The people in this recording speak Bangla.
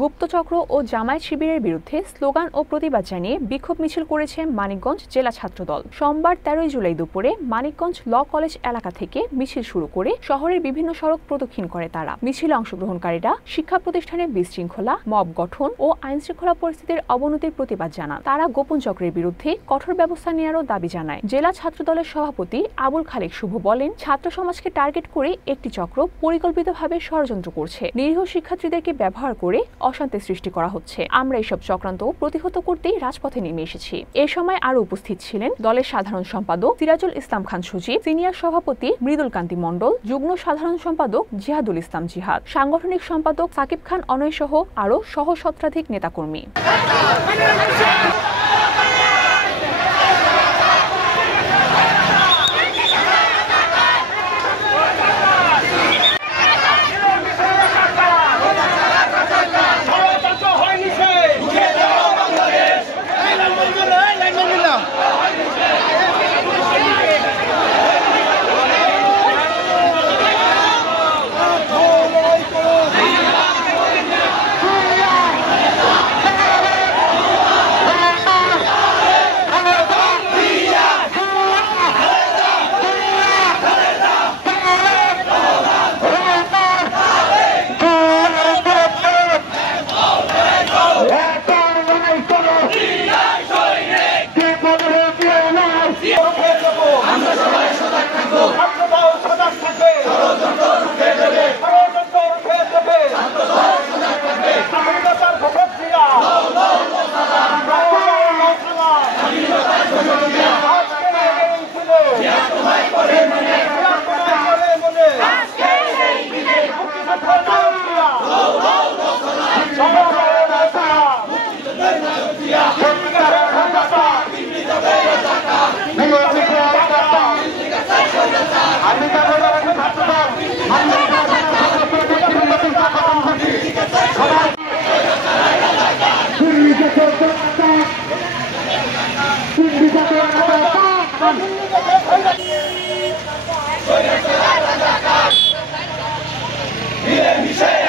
গুপ্তচক্র ও জামায়াত শিবিরের বিরুদ্ধে স্লোগান ও প্রতিবাদ জানিয়ে বিক্ষোভ মিছিল করেছে মানিকগঞ্জ জেলা ছাত্রদল। সোমবার ১৩ জুলাই দুপুরে মানিকগঞ্জ ল কলেজ এলাকা থেকে মিছিল শুরু করে শহরের বিভিন্ন সড়ক প্রদক্ষিণ করে তারা। মিছিলে অংশগ্রহণকারীরা শিক্ষা প্রতিষ্ঠানে বিশৃঙ্খলা, মব গঠন ও আইনশৃঙ্খলা পরিস্থিতির অবনতির প্রতিবাদ জানান। তারা গোপন চক্রের বিরুদ্ধে কঠোর ব্যবস্থা নেওয়ারও দাবি জানায়। জেলা ছাত্রদলের সভাপতি আবুল খালেক শুভ বলেন, ছাত্র সমাজকে টার্গেট করে একটি চক্র পরিকল্পিতভাবে ষড়যন্ত্র করছে। নিরীহ শিক্ষার্থীদেরকে ব্যবহার করে অশান্তি সৃষ্টি করা হচ্ছে। আমরা এসব চক্রান্ত প্রতিহত করতেই রাজপথে নেমে এসেছি। এ সময় আরো উপস্থিত ছিলেন দলের সাধারণ সম্পাদক সিরাজুল ইসলাম খান সজীব, সিনিয়র সভাপতি মৃদুল কান্তি মণ্ডল, যুগ্ম সাধারণ সম্পাদক জিহাদুল ইসলাম জিহাদ, সাংগঠনিক সম্পাদক সাকিব খান অনয় সহ আরো সহস্রাধিক নেতাকর্মী। বিশাল